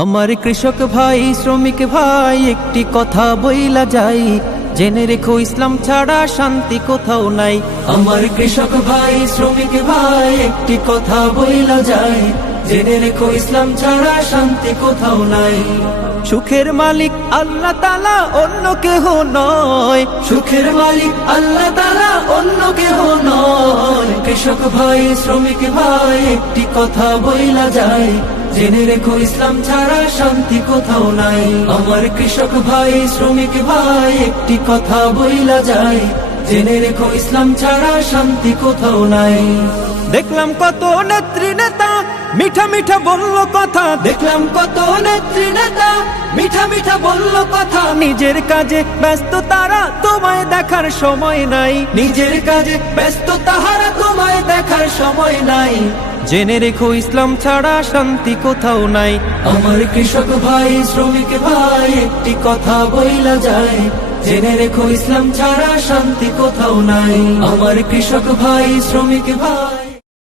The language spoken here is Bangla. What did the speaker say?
আমার কৃষক ভাই শ্রমিক ভাই একটি কথা বইলা যাই, জেনে রেখো ইসলাম ছাড়া শান্তি কোথাও নাই। আমার কৃষক ভাই শ্রমিক ভাই একটি কথা বইলা যাই, জেনে রেখো ইসলাম ছাড়া শান্তি কোথাও নাই। সুখের মালিক আল্লাহ তাআলা অন্য কেহ নয়, সুখের মালিক আল্লাহ তাআলা অন্য কেহ নয়। কৃষক ভাই শ্রমিক ভাই একটি কথা বইলা যায়, জেনে রেখো ইসলাম ছাড়া শান্তি কোথাও নাই। আমার কৃষক ভাই শ্রমিক ভাই একটি কথা বইলা যায়, জেনে রেখো ইসলাম ছাড়া শান্তি কোথাও নাই। দেখলাম কত নেত্রী নেতা মিঠা মিঠা বলল কথা, দেখলাম কত নেত্রী নেতা মিঠা মিঠা বলল কথা। নিজের কাজে ব্যস্ত তারা তোমায় দেখার সময় নাই, নিজের কাজে ব্যস্ত তাহারা তোমায় দেখার সময় নাই। জেনে রেখো ইসলাম ছাড়া শান্তি কোথাও নাই। আমার কৃষক ভাই শ্রমিক ভাই একটি কথা বইলা যায়, জেনে রেখো ইসলাম ছাড়া শান্তি কোথাও নাই। আমার কৃষক ভাই শ্রমিক ভাই।